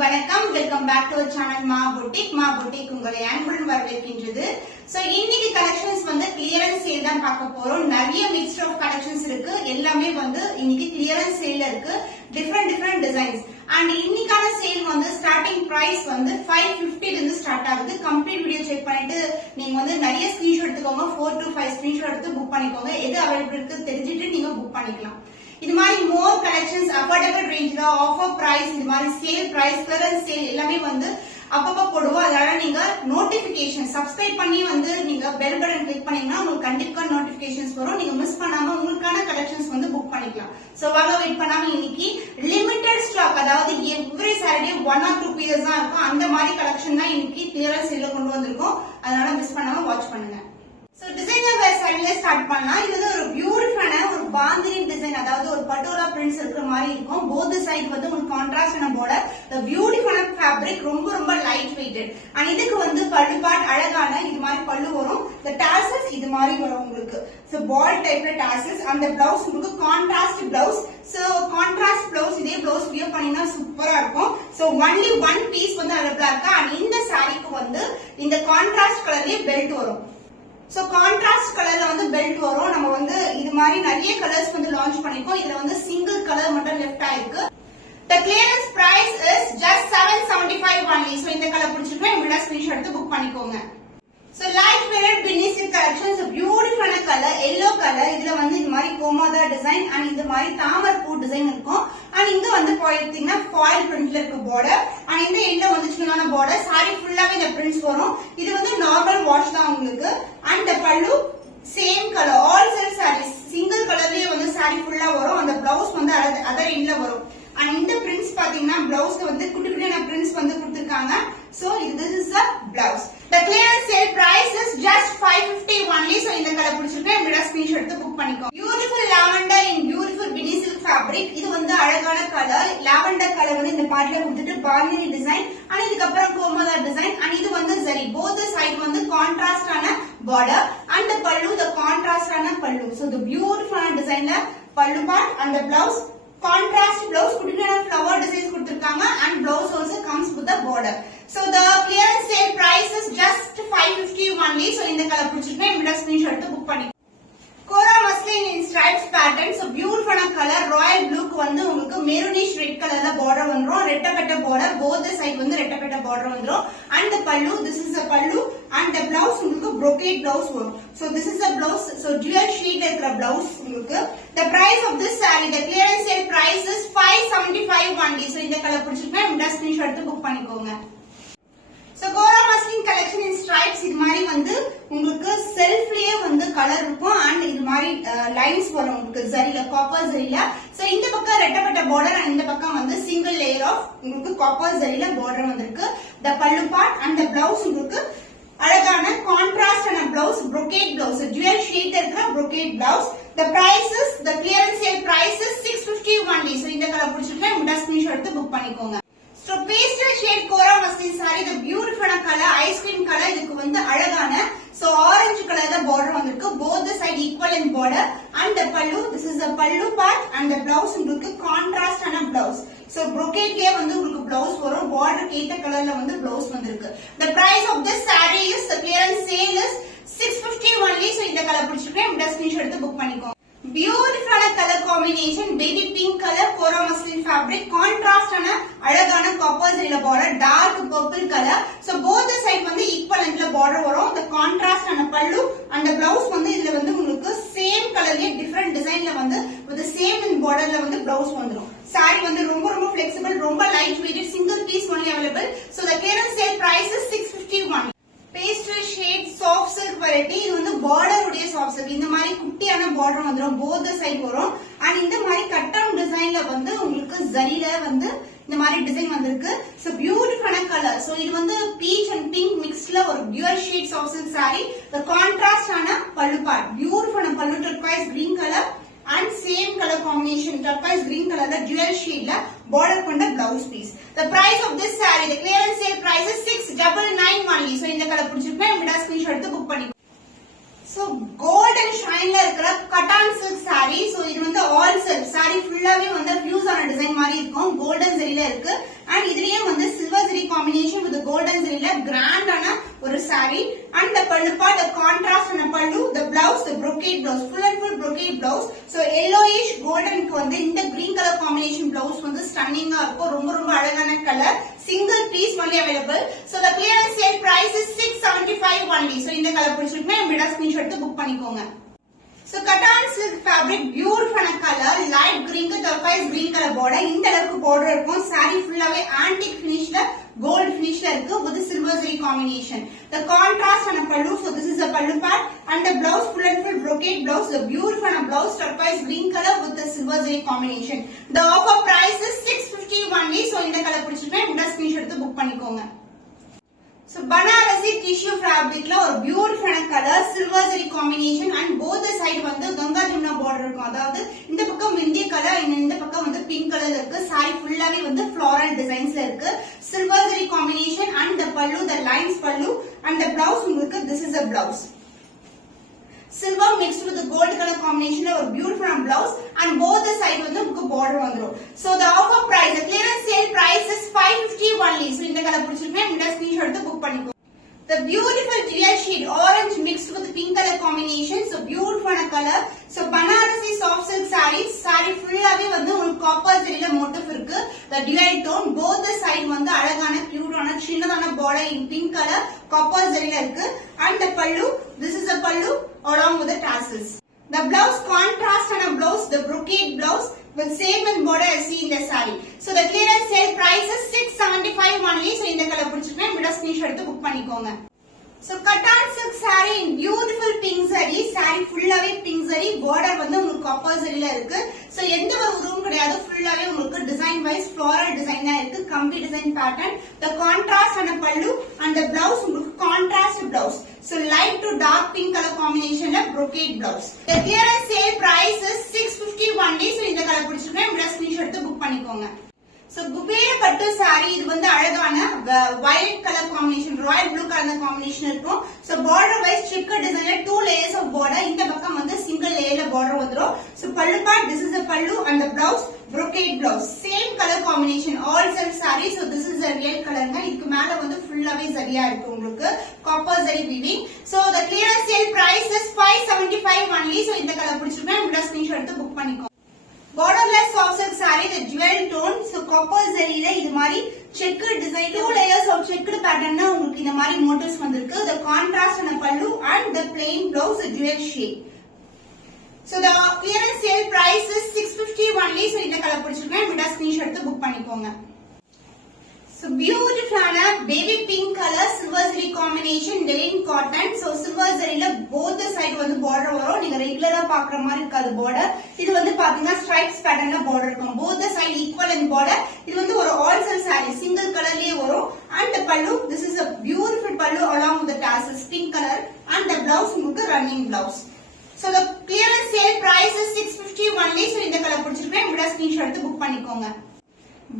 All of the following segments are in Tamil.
வணக்கம் welcome back to our channel Maa boutique உங்களை அன்புடன் வரவேற்கின்றது. சோ இன்னைக்கு கலெக்ஷன்ஸ் வந்து கிளியரன்ஸ் சேல் தான் பார்க்க போறோம். நிறைய மிக்ஸ்ட் ஆஃப் கலெக்ஷன்ஸ் இருக்கு. எல்லாமே வந்து இன்னைக்கு கிளியரன்ஸ் சேல்ல இருக்கு. Different designs. அண்ட் இன்னைக்கான சேல் வந்து ஸ்டார்டிங் பிரைஸ் வந்து 550 ல இருந்து ஸ்டார்ட் ஆகுது. கம்ப்ளீட் வீடியோ செக் பண்ணிட்டு நீங்க வந்து நிறைய ஸ்கிரீன்ஷாட் எடுத்துக்கோங்க. 4 to 5 ஸ்கிரீன்ஷாட் எடுத்து புக் பண்ணிக்கோங்க. எது அவைலபிள் இருக்கு தெரிஞ்சிட்டு நீங்க புக் பண்ணிக்கலாம். இது மாதிரி மோர் கலெக்ஷன்ஸ் அஃபோர்டபிள் ரேஞ்ச்ல ஆஃபர் பிரைஸ் இது மாதிரி சேல் பிரைஸ் கிளியரன்ஸ் சேல் எல்லாமே வந்து அப்பப்ப போடுவோம். அதனால நீங்க நோட்டிபிகேஷன் சப்ஸ்கிரைப் பண்ணி வந்து நீங்க பெல் பட்டன் கிளிக் பண்ணீங்கன்னா உங்களுக்கு கண்டிப்பா நோட்டிபிகேஷன்ஸ் வரும். நீங்க மிஸ் பண்ணாம உங்களுக்கான கலெக்ஷன்ஸ் வந்து புக் பண்ணிக்கலாம். சோ வாங்க வெயிட் பண்ணாம இன்னைக்கு லிமிடெட் ஸ்டாக், அதாவது எவ்ரி சாட்டர்டே 1 or 2 பீசஸ் தான் இருக்கும். அந்த மாதிரி கலெக்ஷன் தான் இன்னைக்கு கிளியரன்ஸ் சேல்ல கொண்டு வந்திருக்கோம். அதனால மிஸ் பண்ணாம வாட்ச் பண்ணுங்க. சோ டிசைனர் வேர் சாரில ஸ்டார்ட் பண்ணலாம். இது வந்து ஒரு பியூட்டிஃபுல்லான ஒரு பாந்தினி டிசைன், அதாவது ஒரு பட்டோலா பிரிண்ட்ஸ் இருக்கிற மாதிரி இருக்கும். போத் சைடு வந்து ஒரு கான்ட்ராஸ்டான பார்டர், the பியூட்டிஃபுல்லான ஃபேப்ரிக், ரொம்ப லைட் வெயிட்டட். அண்ட் இதுக்கு வந்து பல்லு பார்ட் அழகான இது மாதிரி பல்லு வரும். the tassels இது மாதிரி வரும் உங்களுக்கு. சோ பால் டைப்ல tassels. அந்த பிளவுஸ் உங்களுக்கு contrast blouse. So contrast blouse இதே பிளவுஸ் வியர் பண்ணீங்கன்னா சூப்பரா இருக்கும். சோ ஒன்லி ஒன் பீஸ் வந்து அவைலபிளா இருக்கு. அண்ட் இந்த சாரிக்கு வந்து இந்த கான்ட்ராஸ்ட் கலர்லயே பெல்ட் வரும். சோ கான்ட்ராஸ்ட் கலர்ல வந்து பெல்ட் வரும். நம்ம வந்து இது மாதிரி நிறைய கலர்ஸ் வந்து லான்ச் பண்ணிருக்கோம். இதுல வந்து சிங்கிள் கலர் மட்டும் லெஃப்ட் ஆயிருக்கு. The clearance price is just 775 only. So இந்த கலர் பிடிச்சிருக்கா உங்களோட ஸ்கிரீன்ஷாட் எடுத்து புக் பண்ணிக்கோங்க. சோ லைட் வெயிட் பினிசி கலெக்ஷன்ஸ், பியூட்டிஃபுல்லான கலர் எல்லோ கலர். இதுல வந்து இது மாதிரி கோமாதா டிசைன் அண்ட் இந்த மாதிரி தாமரை பூ டிசைன் இருக்கும். அண்ட் இங்க வந்து போயிட்டீங்கன்னா ஃபாயில் பிரிண்ட்ல இருக்க பார்டர். அண்ட் இந்த எண்ட்ல வந்து சின்னதான பார்டர். சாரி ஃபுல்லாவே இந்த பிரிண்ட்ஸ் வரும். இது வந்து நார்மல் வாஷ் தான் உங்களுக்கு. அண்ட் பல்லு same colour, all self saris single கலர்லயே வந்து சாரி ஃபுல்லா வரும். அந்த பிளவுஸ் வந்து அதர் எண்ட்ல வரும். அண்ட் இந்த பிரிண்ட்ஸ் பாத்தீங்கன்னா பிளவுஸ்ல வந்து குட்டி குட்டியான பிரிண்ட்ஸ் வந்து கொடுத்திருக்காங்க. So this is the blouse. The clearance sale price is just 550 only. So இந்த கலர் பிடிச்சிருக்கா உங்களோட ஸ்கிரீன்ஷாட் எடுத்து புக் பண்ணிக்கோங்க. Beautiful lavender in beautiful mini silk fabric. இது வந்து அழகான கலர். lavender கலர் வந்து இந்த பார்ட்ல கொடுத்துட்டு பாந்தினி டிசைன் அண்ட் இதுக்கு அப்புறம் கோமாதா டிசைன். அண்ட் இது வந்து சரி both side வந்து கான்ட்ராஸ்டான border and the pallu the கான்ட்ராஸ்டான pallu. So the beautiful designல pallu part and the blouse contrast blouse குட்டியான flower designs கொடுத்திருக்காங்க and blouse also comes with the border. So the clearance sale price is just 550 only. So இந்த கலர் பிடிச்சிருக்கா உங்களோட ஸ்கிரீன்ஷாட் எடுத்து புக் பண்ணி கோரா muslin in stripes pattern. So beautiful color royal blue க்கு வந்து உங்களுக்கு மெரூனிஷ் ரெட் கலர்ல border வந்துரும். ரெட்டப்பட்ட border both side வந்து ரெட்டப்பட்ட border வந்துரும். And the pallu, this is the pallu and the blouse உங்களுக்கு brocade blouse வரும். So this is the blouse. So dual shade இருக்கிற blouse உங்களுக்கு. The price of this saree, the clearance sale price is 575 only. So இந்த கலர் பிடிச்சிருக்கா உங்களோட ஸ்கிரீன்ஷாட் எடுத்து புக் பண்ணிக்கோங்க. So kora muslin collection in stripes. இது மாதிரி வந்து உங்களுக்கு செல்ஃப்லயே வந்து கலர் இருக்கும் அண்ட் இது மாதிரி லைன்ஸ் வரும் உங்களுக்கு ஜரில, காப்பர் ஜரில. சோ இந்த பக்கம் ரெட்டப்பட்ட பார்டர் அண்ட் இந்த பக்கம் வந்து சிங்கிள் லேயர் ஆஃப் உங்களுக்கு காப்பர் ஜரில பார்டர் வந்திருக்கு. the pallu part and the blouse உங்களுக்கு அழகான கான்ட்ராஸ்டான blouse, brocade blouse, dual shade இருக்கிற brocade blouse. The price is, the clearance sale price is 650 only. So இந்த கலர் பிடிச்சிருக்கா உங்களோட ஸ்கிரீன்ஷாட் எடுத்து புக் பண்ணிக்கோங்க. So pastel shade kora muslin saree, the beautiful color ice cream color. இதுக்கு வந்து அழகான so orange color the border வந்திருக்கு. both the side equal in border and the pallu, this is the pallu part and the blouse உங்களுக்கு contrast ஆன blouse. So brocade லே வந்து உங்களுக்கு blouse வரும். border கேட்ட கலர்ல வந்து blouse வந்திருக்கு. The price of this saree is, the clearance sale is 650 only. So இந்த கலர் பிடிச்சிருக்கா உங்களோட ஸ்கிரீன்ஷாட் எடுத்து புக் பண்ணிக்கோங்க. பியூட்டிஃபுல்லான colour combination, baby pink colour, kora muslin fabric, கான்ட்ராஸ்டான அழகான காப்பர் ஜரில border, dark purple colour. So both side வந்து ஈக்குவல் லென்த்ல பார்டர் வரும். the கான்ட்ராஸ்டான பல்லு and பிளவுஸ் வந்து இதுல வந்து உங்களுக்கு சேம் கலர்லயே டிஃபரெண்ட் டிசைன்ல வந்து with சேம் இன் பார்டர்ல வந்து பிளவுஸ் வந்துரும். சாரி வந்து ரொம்ப ஃபிளெக்சிபிள், ரொம்ப light weight, single piece only available. So the clearance sale price is 651. Pastel shade soft silk variety. இது வந்து பார்டர் உடைய சாஃப்ட் சில்க். இந்த மாதிரி குட்டியான பார்டர் வந்துரும். போத் சைடு வரும். அண்ட் இந்த மாதிரி கட்டம் டிசைன்ல வந்து உங்களுக்கு ஜரில வந்து இந்த மாதிரி டிசைன் வந்திருக்கு. சோ பியூட்டிஃபுல்லான கலர். சோ இது வந்து பீச் அண்ட் பிங்க் மிக்ஸ்ல ஒரு dual shade soft silk saree. the contrast ஆன பல்லு பார்ட், பியூட்டிஃபுல்லான பல்லு turquoise green colour and same color combination turquoise green color la dual shade la border konda blouse piece. The price of this saree, the clearance sale price is 699 only. So இந்த கலர் பிடிச்சிருக்கா உங்களோட ஸ்கிரீன்ஷாட் எடுத்து புக் பண்ணி. So gold and shine la இருக்கிற கட்டான் silk saree. So இது வந்து all silk saree ஃபுல்லாவே வந்து ஃபியூஸ் ஆன டிசைன் மாதிரி இருக்கும். golden ஜரில இருக்கு and இதுலயே வந்து brocade blouse, full and full brocade blouse. So yellowish golden க்கு வந்து இந்த green color combination blouse வந்து stunning ஆ இருக்கும். ரொம்ப ரொம்ப அழகான colour. Single piece only available. So the clearance sale price is 675 only. So இந்த கலர் பிடிச்சிருக்குன்னா நம்மளோட ஸ்கிரீன்ஷாட் எடுத்து புக் பண்ணிக்கோங்க. So cotton silk fabric beautiful color, light green க்கு turquoise green color border. இந்த அளவுக்கு border இருக்கும். saree ஃபுல்லாவே antique finishல gold finishல இருக்கு with silver zari combination. The contrast on a pallu, so this is a pallu part and the blouse full and full brocade blouse, the beautiful blouse turquoise green color with the silver zari combination. The offer price is 650 only. So இந்த கலர் பிடிச்சிருந்தா இந்த ஸ்கிரீன்ஷாட் எடுத்து புக் பண்ணிக்கோங்க. So Banarasi tissue fabric la ஒரு beautiful color silver zari combination and both the side வந்து கங்கா ஜமுனா border இருக்கும். அதாவது இந்த பக்கம் இந்திய கலர் இந்த பக்கம் வந்து பிங்க் கலர்ல இருக்கு. saree ஃபுல்லாவே வந்து floral designsல இருக்கு. silver zari combination and the pallu, the lines pallu and the blouse உங்களுக்கு this is a blouse. Silver mixed with the gold color combination la ஒரு beautiful blouse and both the side வந்து உங்களுக்கு border வந்துரும். So the offer price, the clearance sale price is 550 only. So இந்த கலர் பிடிச்சிருந்தா இந்த ஸ்கிரீன்ஷாட் எடுத்து புக் பண்ணிக்கோங்க. The beautiful clear shade orange mixed with pink color combination. So beautiful color. So Banarasi soft silk saree ஃபுல்லாவே வந்து ஒரு காப்பர் ஜரில மோட்டிவ் இருக்கு. The dual tone both the side வந்து அழகான கியூட்டான சின்னதான border in pink color copper ஜரில இருக்கு. And the pallu, this is a pallu along with the tassels. The blouse contrast on a blouse, the brocade blouse with same and border as see in the saree. So the clearance sale price is 675 only. So இந்த கலர் பிடிச்சிருந்தா இந்த ஸ்கிரீன்ஷாட் எடுத்து புக் பண்ணிக்கோங்க. So cotton silk saree in beautiful pink saree ஃபுல்லாவே pink saree border வந்து உங்களுக்கு copper saree ல இருக்கு. So எந்த ஒரு உருவம் கிடையாது, ஃபுல்லாவே உங்களுக்கு design wise floral design ஆ இருக்கு. கம்பி design pattern. The contrast on a pallu and the blouse உங்களுக்கு contrast blouse. So light to dark pink color combination ல brocade blouse. The clearance sale price is 650 only. So இந்த கலர் பிடிச்சிருந்தா இந்த ஸ்கிரீன்ஷாட் எடுத்து புக் பண்ணிக்கோங்க. So குபேர பட்டு saree இது வந்து அழகான violet color combination, royal blue color combination இருக்கும். So border wise checker design 2 layers of border. இந்த பக்கம் வந்து single layer border வந்துரும். So pallu part, this is a pallu and the blouse brocade blouse. Same color combination all self saree. So this is a real color ங்க. இதுக்கு மேல வந்து ஃபுல்லாவே சரியா இருக்கு உங்களுக்கு copper zari weaving. So the clearance sale price is 575 only. So இந்த கலர் பிடிச்சிருந்தா இந்த ஸ்கிரீன்ஷாட் எடுத்து புக் பண்ணிக்கோங்க. Borderless soft silk saree, the jewel tone. So copper zari ல இது மாதிரி checkered design 2 layers of checkered pattern ல உங்களுக்கு இந்த மாதிரி motifs வந்திருக்கு. The contrast on a pallu and the plain blouse the jewel shape. So the clearance sale price is 650 only. So இந்த கலர் பிடிச்சிருந்தா இந்த ஸ்கிரீன்ஷாட் எடுத்து புக் பண்ணிக்கோங்க. So beautiful baby pink color silver zari combination Delin cotton. So silver zari ல both the side வந்து border வரும். நீங்க ரெகுலரா பாக்குற மாதிரி இருக்காது border. இது வந்து பாத்தீங்கன்னா stripes pattern ல border இருக்கும். Both the side equal in border. இது வந்து ஒரு all silk saree single colorலயே வரும். And the pallu, this is a beautiful pallu along with the tassels pink color and the blouse உங்களுக்கு running blouse. So the clearance sale price is 650 only. So இந்த கலர் பிடிச்சிருக்கேன் இந்த ஸ்கிரீன்ஷாட் எடுத்து புக் பண்ணிக்கோங்க.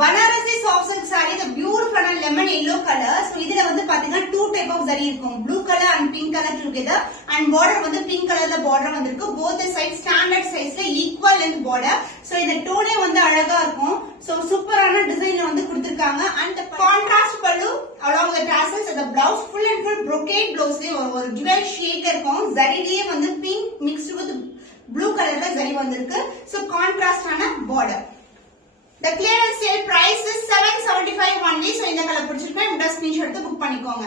Banarasi soft silk saree, the beautiful lemon yellow color. So இதுல வந்து பாத்தீங்கன்னா 2 type of zari இருக்கும். Blue color and pink color together and border வந்து pink color ல border வந்திருக்கு. Both the sides standard size ல equal length border. So இந்த tone வந்து அழகா இருக்கும். So சூப்பரான டிசைன்ல வந்து கொடுத்திருக்காங்க. And the contrast pallu along with the tassels and the blouse full and full brocade blouse ல ஒரு dual shade இருக்கும். zariலயே வந்து pink mixed with blue color ல zari வந்திருக்கு. So contrast ஆன border. The clearance sale price is 775 only. So இந்த கலர் பிடிச்சிருந்தா இந்த ஸ்கிரீன்ஷாட் எடுத்து புக் பண்ணிக்கோங்க.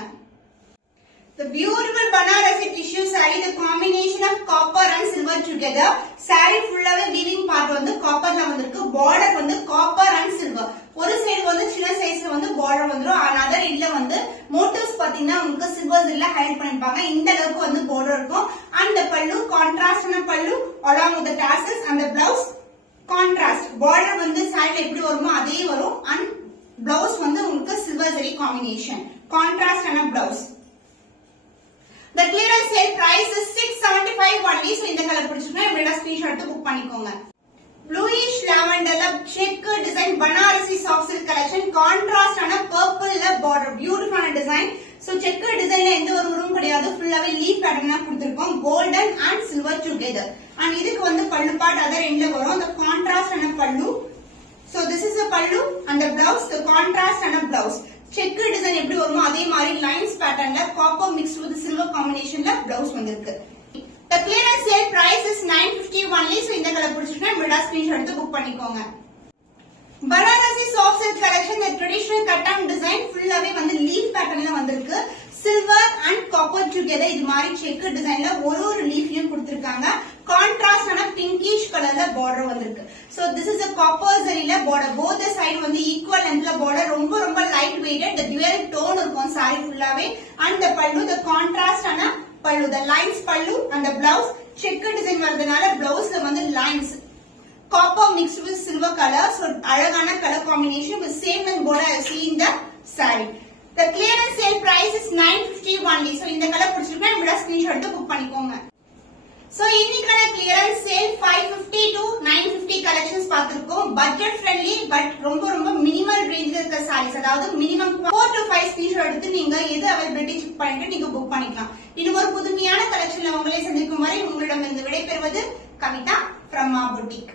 The beautiful Banarasi tissue saree, the combination of copper and silver together. Saree ஃபுல்லாவே weaving part வந்து காப்பர்ல வந்திருக்கு. border வந்து copper and silver. ஒரு சைடு வந்து சின்ன சைஸ்ல வந்து border வந்துரும். another இதுல வந்து motifs பாத்தீங்கன்னா உங்களுக்கு silver zilla ஹைலைட் பண்ணிருப்பாங்க. இந்த அளவுக்கு வந்து border இருக்கும். And the pallu contrast ஆன pallu along with the tassels and the blouse contrast border வந்து side எப்படி வருமோ அதே வரும் and blouse வந்து உங்களுக்கு silver zari combination contrast ஆன blouse. The clearance sale price is 675 only. So இந்த கலர் பிடிச்சிருந்தா இப்படி ஸ்கிரீன்ஷாட் எடுத்து புக் பண்ணிக்கோங்க. bluish lavender checker design Banarasi soft silk collection contrast ஆன purple ல border beautiful design. So checker design ல எந்த ஒரு உருவம் கிடையாது, ஃபுல்லாவே leaf pattern கொடுத்திருக்கோம் golden and silver together. And இதுக்கு வந்து pallu part other end ல வரும். The contrast ஆன pallu. So this is a pallu and the blouse, the contrast ஆன blouse. Checker design எப்படி வருமோ அதே மாதிரி lines pattern ல copper mixed with silver combination ல blouse வந்திருக்கு. The The clearance sale price is 950 only. So இந்த கலர் பிடிச்சிருக்கா விடா ஸ்கிரீன்ஷாட் எடுத்து புக் பண்ணிக்கோங்க. Banarasi soft silk collection, the traditional cut down design ஃபுல்லாவே வந்து leaf patternல வந்திருக்கு. Silver and copper together இது மாதிரி செக் டிசைன்ல ஒரு லீஃப்லயும் கொடுத்திருக்காங்க. கான்ட்ராஸ்டான பிங்கிஷ் கலர்ல border வந்திருக்கு. So this is a copper சரியில border, both the side வந்து equal lengthல border, ரொம்ப light weighted, the dual tone இருக்கும் saree ஃபுல்லாவே. And the pallu, the contrastáன pallu, the lines pallu and the blouse check design வரதுனால பிளவுஸ்ல வந்து lines copper mixed with silver color, so அழகான color combination with same and border I see in the saree. The clearance sale price is 950 only. So இந்த கலர் பிடிச்சிருக்கா விடா ஸ்கிரீன்ஷாட் எடுத்து புக் பண்ணிக்கோங்க. So இன்னைக்கான clearance sale 550 to 950 collections பார்த்திருக்கோம். budget friendly but ரொம்ப minimal range இருக்க sarees, அதாவது minimum 4 to 5 screenshot எடுத்து நீங்க எது availability செக் பண்ணிட்டு நீங்க புக் பண்ணிக்கலாம். இன்னும் ஒரு புதுமையான கலெக்ஷன்ல உங்களை சந்திக்கும் வரை உங்களிடம் இருந்து விடைபெறுவது கவிதா from Ma Boutique.